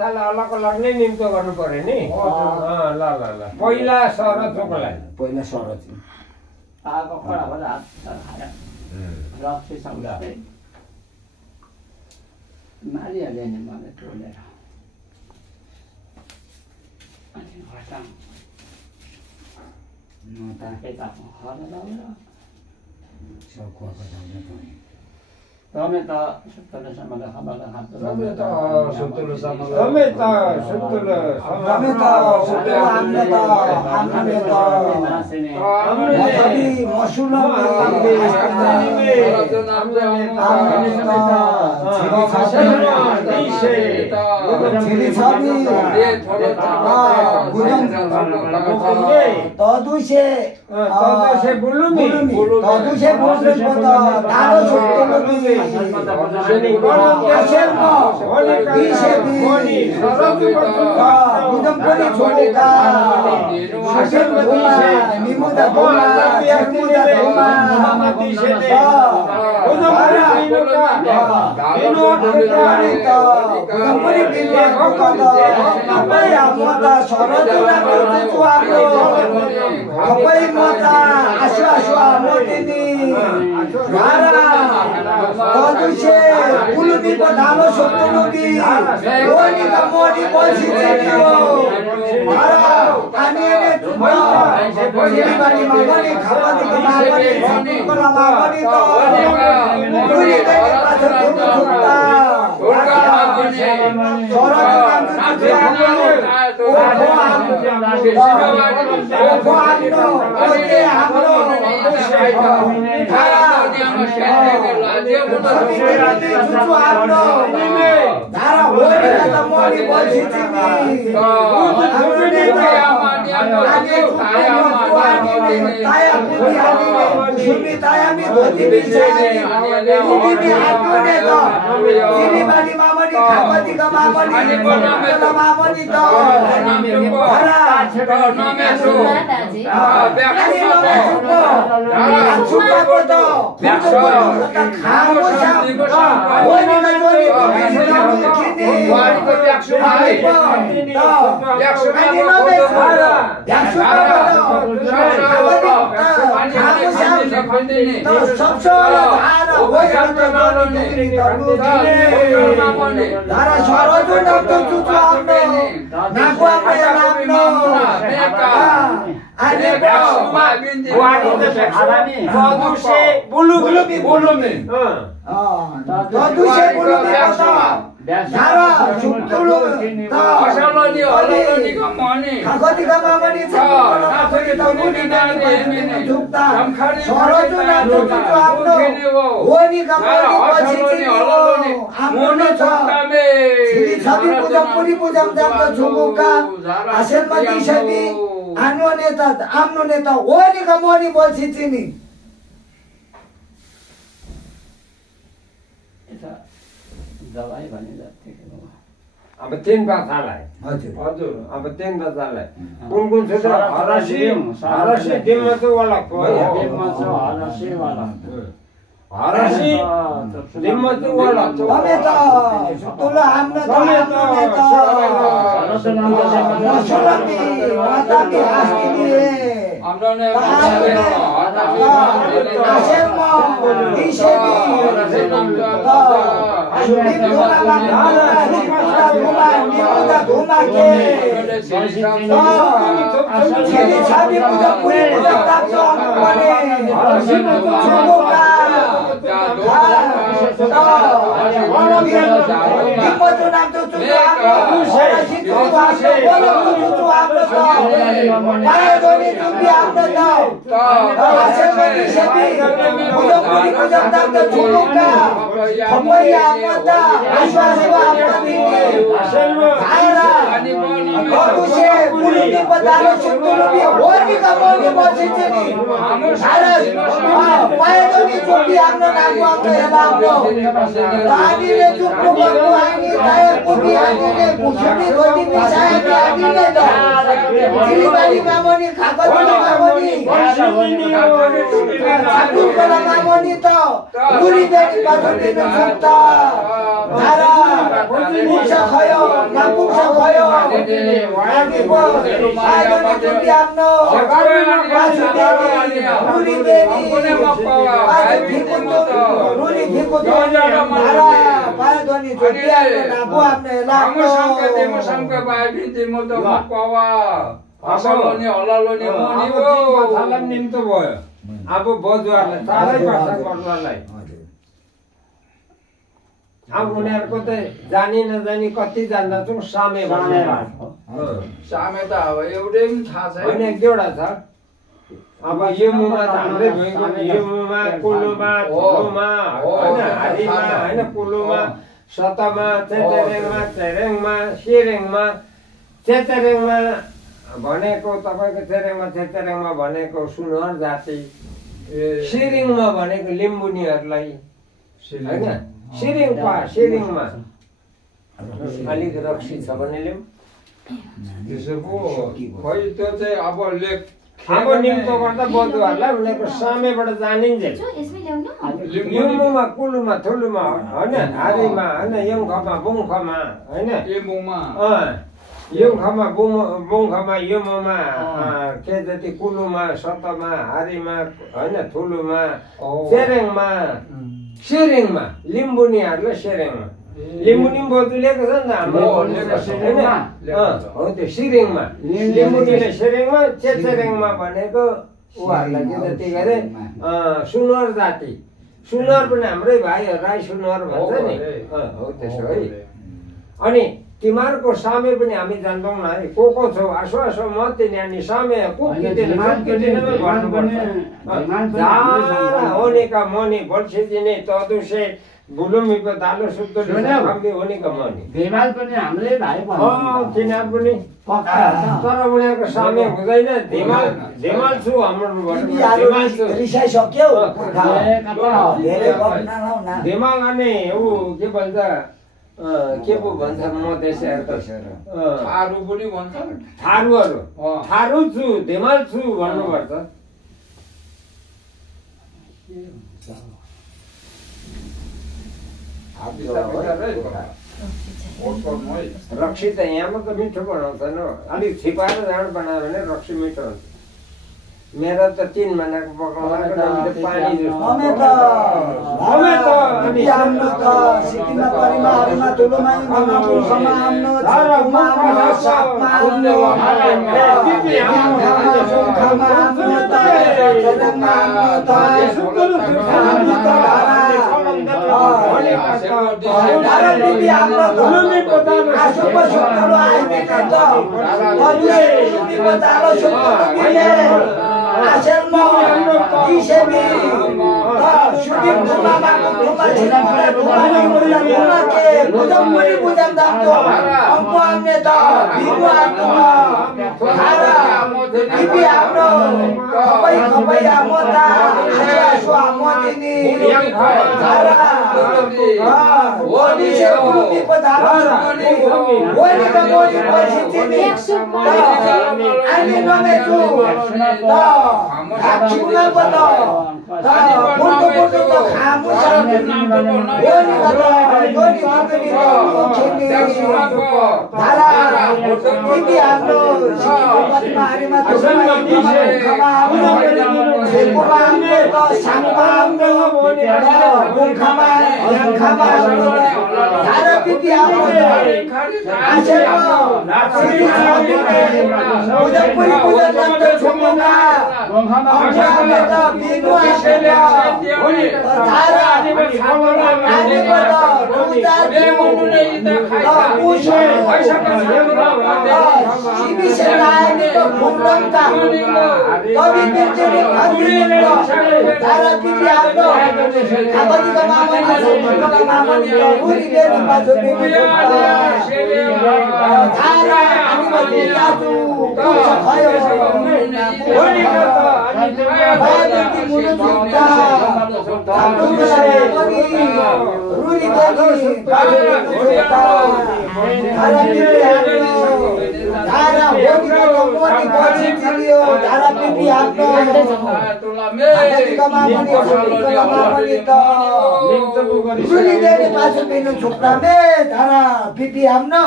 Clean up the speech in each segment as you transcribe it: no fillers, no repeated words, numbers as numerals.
पातालाई अलग अलग नै निम्तो गर्नु पर्यो नि ल ल ल पहिला सरचोकलाई पहिला सरच आगो खडा भएर हात रक्सी सबै मारिहाल्यो नि मलाई टोलेर अनि घटाम यता खरा लगाएर Tometa suttula samala hamala hamala. Tometa suttula samala. Tometa suttula Tometa suttula amneta amneta. Amneti masula amneti chili chabi tadushe bulumi tadushe bulumi pada daro suttula Tadushe bulumi padhalo sotulugi oni ka moni bolsi cheniyo mara anene tuma jeli bani magani khapati ka magani kala magani to puri ka pacha tumu thukta sora kam अब तीन बाछालाई हजुर अब तीन बाछालाई कुन कुन छ हरसी दिनमा चाहिँ वाला हरसी दिनमा चाहिँ वाला Tometa suttula amneta masulami matami astini चिलीबारी मामनी खाकती मामनी ठाकुरकोला मामनी त रुरी बेटी पाछुटी सुक्ता धारा पुछ खयो नापुछ खयो हामी को आइदने छुटी आफ्नो पाछुटी रुरी बेटी रुरी भिकुतो धारा पाइदने छुटी आफ्नो नापु आफ्नो लाग्यो देमो संके बाबी देमो त मकवा असलनी हलालनी मनी हो थालन निम्तो भयो अब बजुवारलाई चारै वर्ष गर्नलाई अब उनीहरूको त जानी नजानी कति जान्दा छौँ सामे सामे त अब एउटै पनि थाहा छैन होइन एक दुईवटा छ अब यो मुमा त हाम्रै भएको यो मुमा कुलुमा थुलुमा होइन हारीमा होइन कुलुमा सतमा चेतेरेङमा चेरेङमा सिरेङमा चेतेरेङमा भनेको तपाईँको चेतेरेङमा भनेको सुनर जाति सिरिङमा भनेको लिम्बुनीहरूलाई होइन सिरिङमा अलिक रक्सी छ भने लिउँ त्यसो पो खै त्यो चाहिँ अब लेख अब निम्तो गर्दा बधुहरूलाई उनीहरूको सामेबाट जानिन्छ लिम्बुमा कुलुमा थुलुमा होइन हारीमा होइन यङखमा बुङखमा होइन यङखमा बुङखमा यममा के जति कुलुमा सतमा हारीमा होइन थुलुमा सेरेङमा सिरिङमा लिम्बुनीहरूलाई सेरेङमा लिम्बुनी बोजुलेको छ नि त हाम्रो होइन हो त्यो सिरिङमा लिम्बुनीले सिरिङमा चेचेरेङमा भनेको उहाँहरूलाई के जति गरे सुनर जाति सुनर पनि हाम्रै भाइ राई सुनर भन्छ नि हो त्यसो है अनि तिमीहरूको सामे पनि हामी जान्छौँ न है को छौ आसो आसो म तिनी सामे होने का मनी बल्छी दिने तदुसे बुलुमी को दालो सुत्तो हामी होने का मनी बेमाल पनि हाम्रै भाइ तिनीहरू पनि तर उनीहरूको सामे हुँदैन धेमाल छु हाम्रो रिसाइसक्यो धेमाल अनि ऊ के भन्छ के पो भन्छ मधेसीहरू त थारू पनि भन्छ थारूहरू थारू छु धेमाल छु भन्नुपर्छ रक्सी त यहाँमा त मिठो बनाउँछन् अलिक छिपाएर जाँड बनायो भने रक्सी मिठो हुन्छ मेरो त 3 महिनाको पकाउँदा पानी सिक्किममा परिमाहरूमा ठुलोमा घमापुरमा आफ्नो छापुमा आफ्नो सापमा आफ्नो सुखमा आफ्नो जगमा आसेलमा किसेबी सुदिम गुमामा गुमा छिनले गुमानी गुमा के गुजमनी गुजम दातो हमको हमने त बिगुआ तुमा खारा बिबी आफ्नो खपै आमोता आसु आमोदिनी खारा ओनी से गुरुनी पधारा ओनी का मोनी परिस्थिति अनि नमे छु त आछुना पतो त पुतो त खामु छ ओनी का गोनी कपनी धारा बिबी आफ्नो सिक्किममा मारीमा तुसमा खमा छेकुमा त साङमा खमा धारा बिबी आफ्नो आछेको मुजफ्फरपुर गुजरात त छुमुना हमले त बिनु आछेले धारा आने पद रुजा दे मुने त खाइ पुछो पैसा सिबी से लाने त फुलम का कवि तेरे खदिले धारा बिबी आफ्नो खाबदी का मामनी उरी दे पाछो बिबी धारा अनि मते जातु कुछ भयो ओनी रुरी धारा मामनी पछि चिरियो धारा पिपी आफ्नो मामनी मामनी त गुली देने पाछु बिनु छोक्रा मे धारा पिपी आफ्नो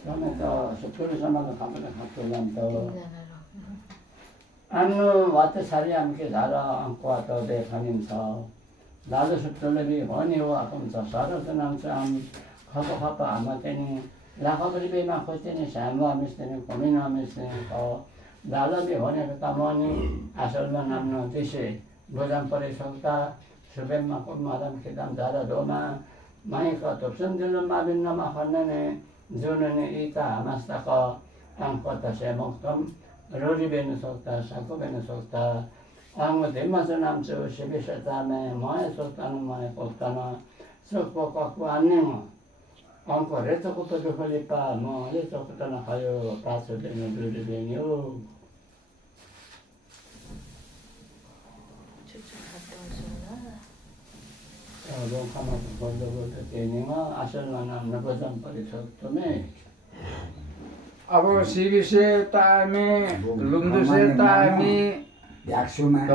Kami to sepuluh sama ke kami nak tulang to. Anu waktu sehari kami zara angko atau deh kami sah. Lalu sepuluh lebih hani wa kami sah. Sahara tu nampak apa amat ini. Laka beri bima kau ini sama mesti ni kami nama mesti kau. Lalu lebih hani kita ni asal mana nama desi. Bukan perisolta sebab makam malam kita zara doma. Mai kau tu sendiri mabin nama kena ni. जुनने इता मस्तको अंक तसे मक्तम Rory बेनु सक्ता साको बेनु सक्ता अंग धेमा च नाम छ सेबेसता में माय सक्तान माय पक्तान सक पकको अन्ने अंक रेतको त दुखले पा म ले चकतन खायो पाछो बेनु रोरी बेनु Orang kama bodoh-bodoh ini mah asal mana nampakkan periksaan tu ni. अब सीबीसे तामी लुम्दुसे तामी भ्याक्सुमा